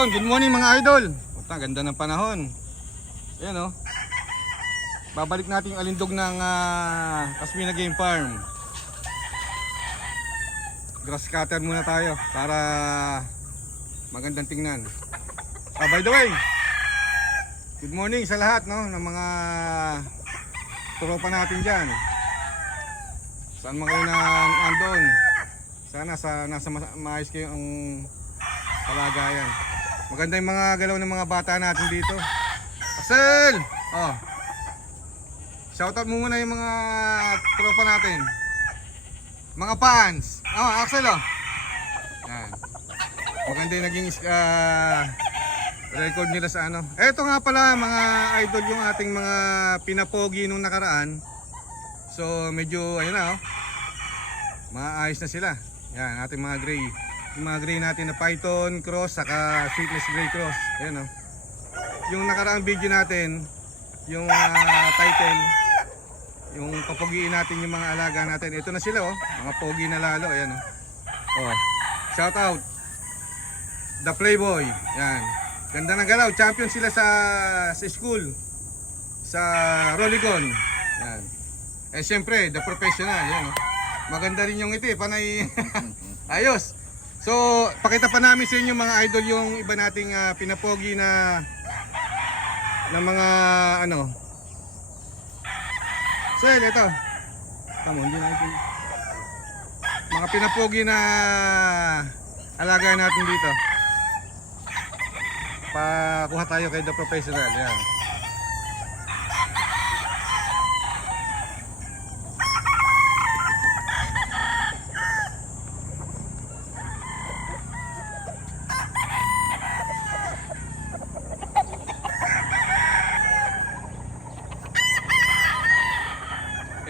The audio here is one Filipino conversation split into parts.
Yun, good morning mga idol. Puta, ganda ng panahon. Ayan o. Babalik natin yung alindog ng Casmina Game Farm. Grass cutter muna tayo para magandang tingnan. By the way, good morning sa lahat ng mga tropa natin dyan. Saan man kayo nandoon, sana nasa maayos kayo ang kalagayan. Maganda yung mga galaw ng mga bata natin dito. Axel! Oh. Shoutout mo muna yung mga tropa natin. Mga fans. Oh, Axel oh. Yan. Maganda yung naging record nila sa ano. Eto nga pala mga idol yung ating mga pinapogi nung nakaraan. So medyo ayun na oh. Maayos na sila. Yan, ating mga gray. Yung mga gray natin na Python cross saka sweetness gray cross. Ayan oh. Yung nakaraang video natin, yung title, yung papogiin natin yung mga alaga natin. Ito na sila oh, mga pogi na lalo. Ayan oh. Oh. Shout out The Playboy. Yan. Ganda ng galaw, champion sila sa school. Sa Rollicon. Yan. Eh siyempre, The Professional, yan oh. Maganda rin yung ito, panay ayos. So, pakita pa namin sa inyo mga idol yung iba nating pinapogi na mga ano. So, ito. Tama, hindi natin. Mga pinapogi na alaga natin dito. Pakuha tayo kay The Professional. Yan.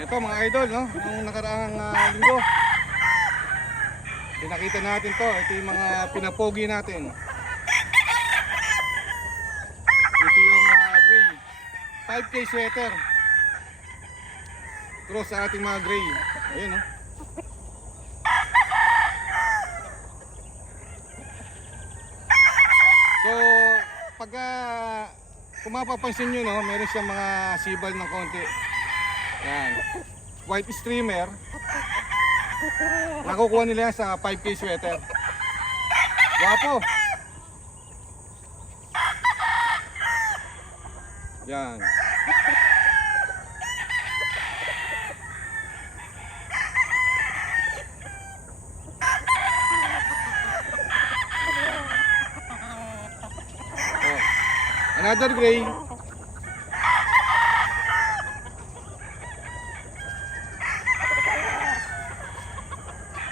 Ito mga idol, no? Nung nakaraang linggo, pinakita natin to. Ito yung mga pinapogi natin. Ito yung gray 5K sweater cross sa ating mga gray. Ayun no. So pagka kung mapapansin nyo no, meron siyang mga sibal ng konti. Yan. White streamer. Nakukuha nila yan sa 5K sweater. Wapo. Yan. Oh. Another gray.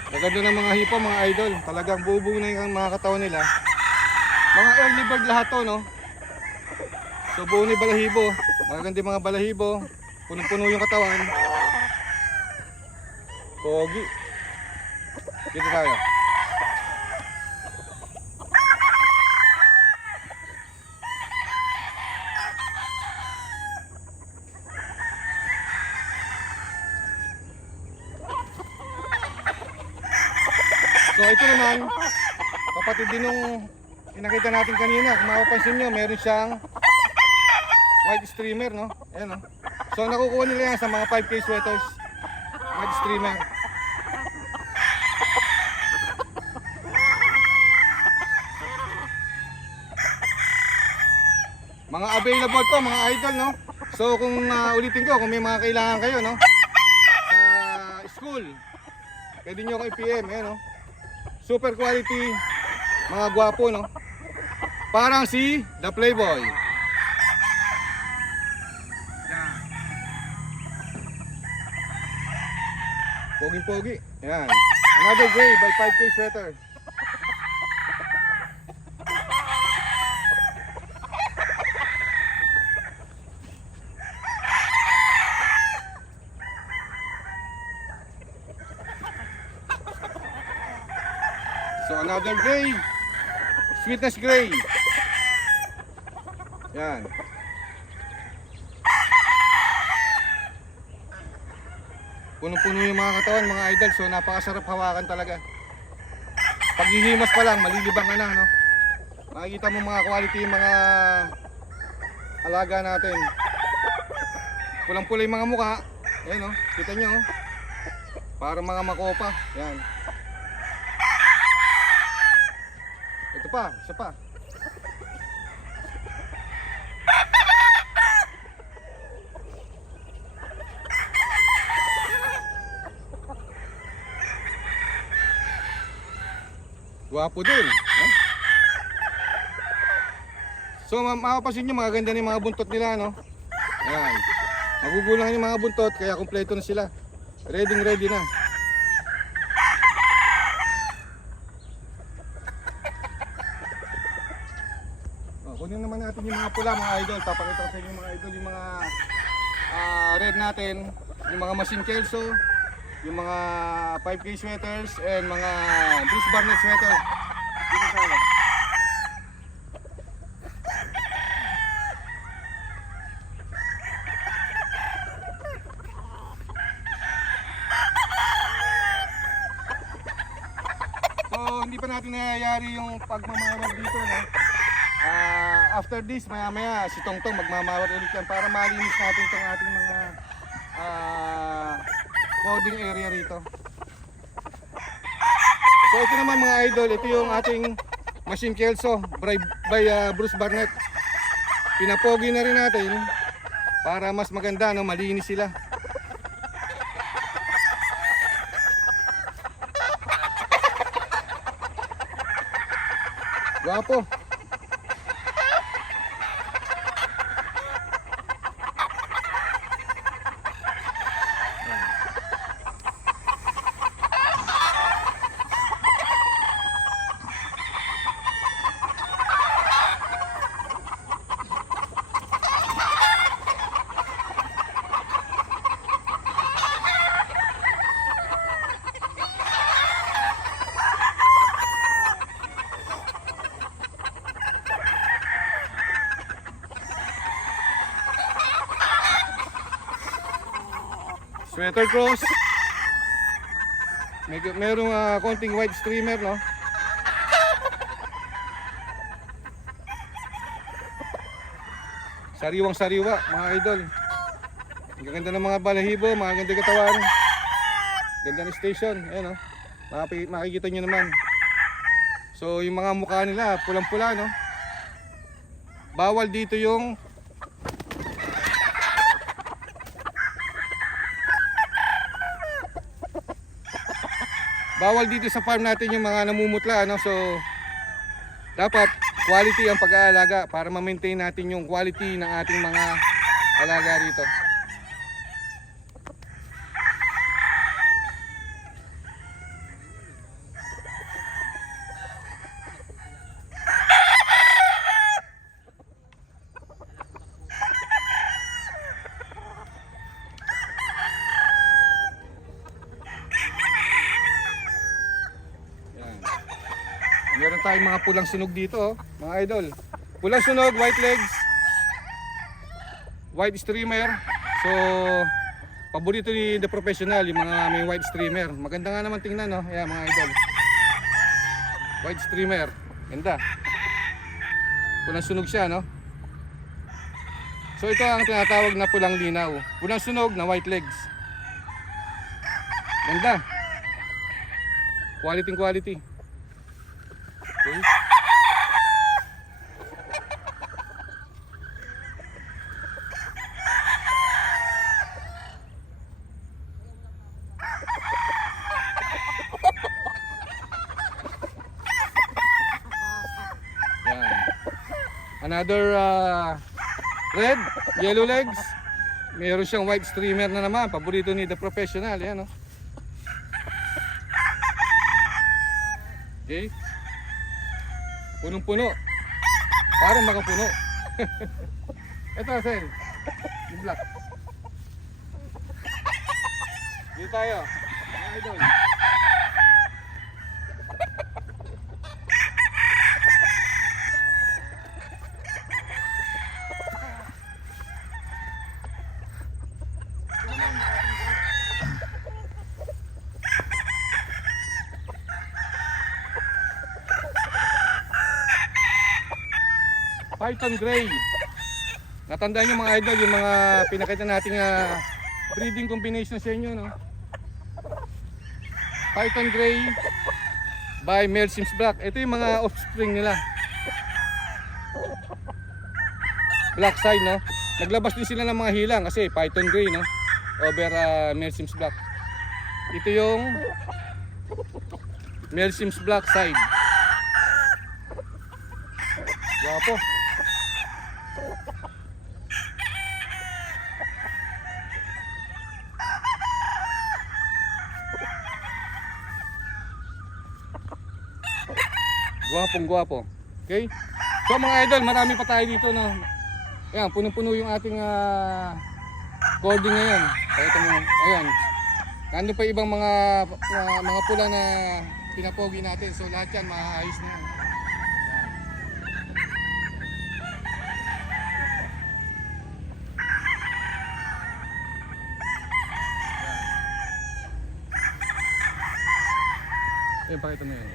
Maganda ng mga hipa mga idol. Talagang buo-buo na yung mga katawan nila. Mga early bird lahat to no. So buo ni balahibo. Maganda yung mga balahibo. Punong-puno yung katawan. Pogi. Dito tayo. So ito naman, kapatid din nung pinakita natin kanina. Kung mapapansin nyo, meron siyang white streamer, no? Ayan, no? So nakukuha nila yan sa mga 5K sweaters. White streamer. Mga available to, mga idol, no? So kung ulitin ko, kung may mga kailangan kayo, no? Sa school, pwede nyo ako i-PM, ayan, no? Super quality, mga gwapo, no? Parang si The Playboy. Yan. Poging-pogi. Yan. Another gray by 5K sweater. So another gray, sweetness gray. Yan. Punong-puno yung mga katawan, mga idol. So napakasarap hawakan talaga. Paghihimas pa lang, malilibang ka na, no? Makikita mo mga quality yung mga alaga natin. Pulang-pula yung mga mukha. Ayan o, kita nyo o. Parang mga makopa. Yan. Ito pa, isa pa. Gwapo din. Eh? So mapapansin nyo, magaganda na yung mga buntot nila, no? Ayan. Magugulang yung mga buntot, kaya kompleto na sila. Ready na. Kunin naman natin yung mga pula, mga idol. Papakita ko sa inyo mga idol yung mga red natin, yung mga machine kelso, yung mga 5K sweaters, and mga Bruce Barnett sweater. Dito sa akin. So hindi pa natin nangyayari yung pagmamawag dito, no? After this, maya si Tongtong magmamawar ulit yan para malinis natin itong ating mga coding area rito. So ito naman mga idol, ito yung ating machine kelso by Bruce Barnett. Pinapogi na rin natin para mas maganda, no? Malinis sila. Guwapo. Sweater cross. Merong konting white streamer, no? Sariwang sariwa mga idol. Ang ganda ng mga balahibo, mga ganda katawan. Ganda ng station, ayan, no? Makikita nyo naman. So yung mga mukha nila pulang pula, no? Bawal dito yung sa farm natin yung mga namumutla, no? So dapat quality ang pag-aalaga para ma-maintain natin yung quality ng ating mga alaga rito. Meron tayong mga pulang sunog dito, oh, mga idol. Pulang sunog, white legs, white streamer. So paborito ni The Professional yung mga may white streamer. Maganda nga naman tingnan, no? Ayan mga idol. White streamer, ganda. Pulang sunog siya, no? So ito ang tinatawag na pulang linaw. Pulang sunog na white legs. Ganda. Quality. Okay. Another red, yellow legs. Meron siyang white streamer na naman. Paborito ni The Professional. Yan, no? Okay. Punong-puno. Parang makapuno. Ito, Sel. Yung black. Dito tayo. Mga idol. Python Gray. Natandaan nyo mga idol, yung mga pinakita nating breeding combination sa inyo, no? Python Gray by Mel Sims Black. Ito yung mga offspring nila. Black side, no? Naglabas din sila ng mga hilang kasi Python Gray, no? Over Mel Sims Black. Ito yung Mel Sims Black side. Guwapo. Guwapong guwapo. Okay? So mga idol, marami pa tayo dito, no. Ayan, punong-puno yung ating cording ngayon. Pakita mo, ayan. Nandun pa ibang mga pula na pinapogi natin. So lahat yan maayos na yan. Ayan, pakita mo yan.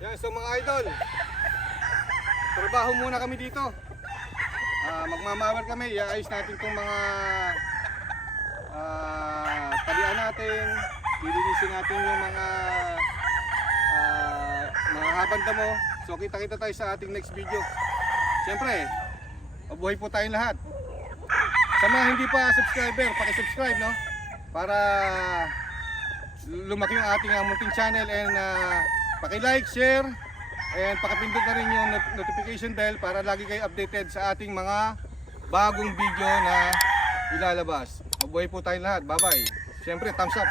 Yan, so mga idol, trabaho muna kami dito. Magmamawal kami, iayos natin itong mga talian natin, lilinisin natin yung mga habang damo. So kita-kita tayo sa ating next video. Siyempre, mabuhay po tayong lahat. Sa mga hindi pa subscriber, paki-subscribe, no? Para lumaki yung ating munting channel, and paki-like, share, and pakipindot na rin yung notification bell para lagi kayo updated sa ating mga bagong video na ilalabas. Mabuhay po tayong lahat. Bye-bye. Siyempre, thumbs up.